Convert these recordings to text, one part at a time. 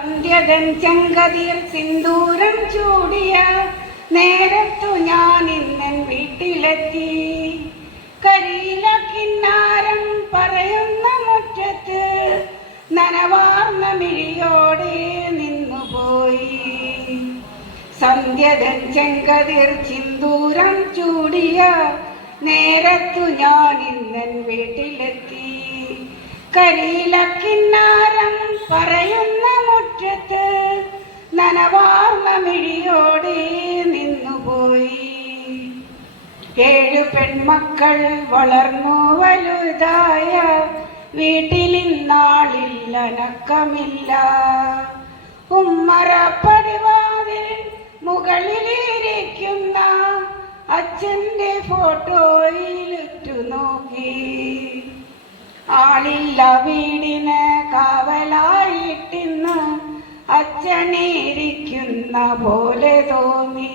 സന്ധ്യതൻ ചെങ്കതിർ സിന്ദൂരം ചൂടിയ നേരത്തു ഞാൻ ഇന്നൻ വീട്ടിലെത്തി. കരിയില കിന്നാരം പറയുന്ന മുറ്റത്ത് നനവാർന്ന മിഴിയോടെ നിന്നുപോയി. സന്ധ്യതൻ ചെങ്കതിർ ചിന്തൂരം ചൂടിയ നേരത്തു ഞാൻ ഇന്നൻ വീട്ടിലെത്തി. കരിയില കിന്നാരം പറയുന്ന മുറ്റത്ത് നനവാർന്ന മിഴിയോടെ നിന്നുപോയി. ഏഴു പെൺമക്കൾ വളർന്നു വലുതായ വീട്ടിലിന്നാളിൽ അനക്കമില്ല. ഉമ്മറ പടിവാതിൽ മുകളിലിരിക്കുന്ന അച്ഛന്റെ ഫോട്ടോയിൽ നോക്കി. ആളില്ല വീടിന് കാവലായിട്ടിന്ന് അച്ഛനിരിക്കുന്ന പോലെ തോന്നി.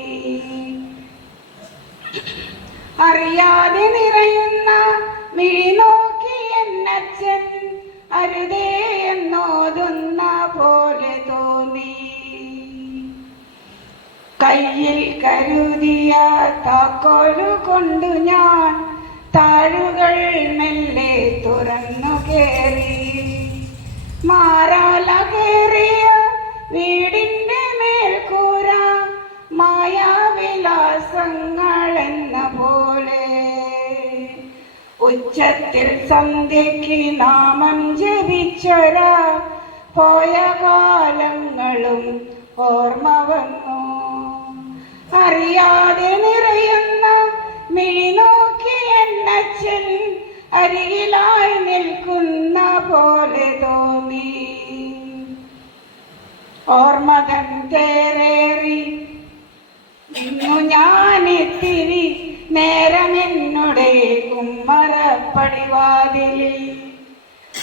അറിയാതെ നിറയുന്ന മിഴി നോക്കി എന്നച്ഛൻ അരുതേ എന്നോതുന്ന പോലെ തോന്നി. കയ്യിൽ കരുതിയ താക്കോലു കൊണ്ടു ഞാൻ താഴുകൾ മെല്ലെ തുറന്നു കേറി. മാറാല മായാവിലാസങ്ങൾ എന്ന പോലെ ഉച്ചത്തിൽ സന്ധ്യയ്ക്ക് നാമം ജപിച്ചൊരാ. പോയ കാലങ്ങളും ഓർമ്മ വന്നു. അറിയാതെ നിറയുന്ന മിഴി നോക്കി എന്നച്ഛൻ അരികിലായി നിൽക്കുന്ന പോലെ തോന്നി. ഓർമ്മതൻ ഇന്നു ഞാനെത്തിരി നേരമെന്നുടെ കുമ്മറപ്പടിവാതിലിൽ.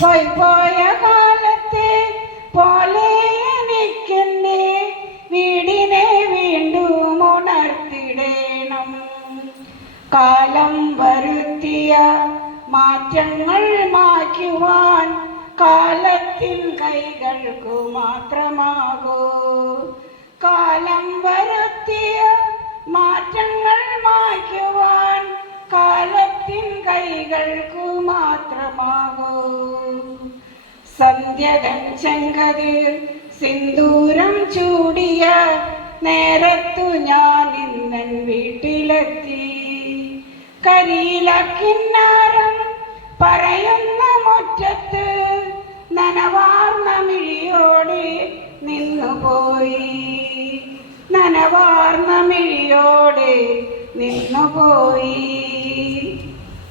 പോയി പോയ കാലത്തെ പോലെ എനിക്കെന്നെ വീടിനെ വീണ്ടും ഉണർത്തിടേണം. കാലം വരുത്തിയ മാറ്റങ്ങൾ മാറ്റുവാൻ കാലത്തിൻ കൈകൾക്കു മാത്രമാകൂ. കാലം വരുത്തിയ കൈകൾക്കു മാത്രമാകൂ സന്ധ്യതൻ ചെങ്കതിർ സിന്ദൂരം ചൂടിയ നേരത്തു ഞാൻ ഇന്നൻ വീട്ടിലെത്തി. കരിയില കിന്നാരം പറയുന്ന മുറ്റത്ത് നനവാർന്ന മിഴിയോടെ നിന്നുപോയി. നനവാർന്ന മിഴിയോടെ നിന്നുപോയി.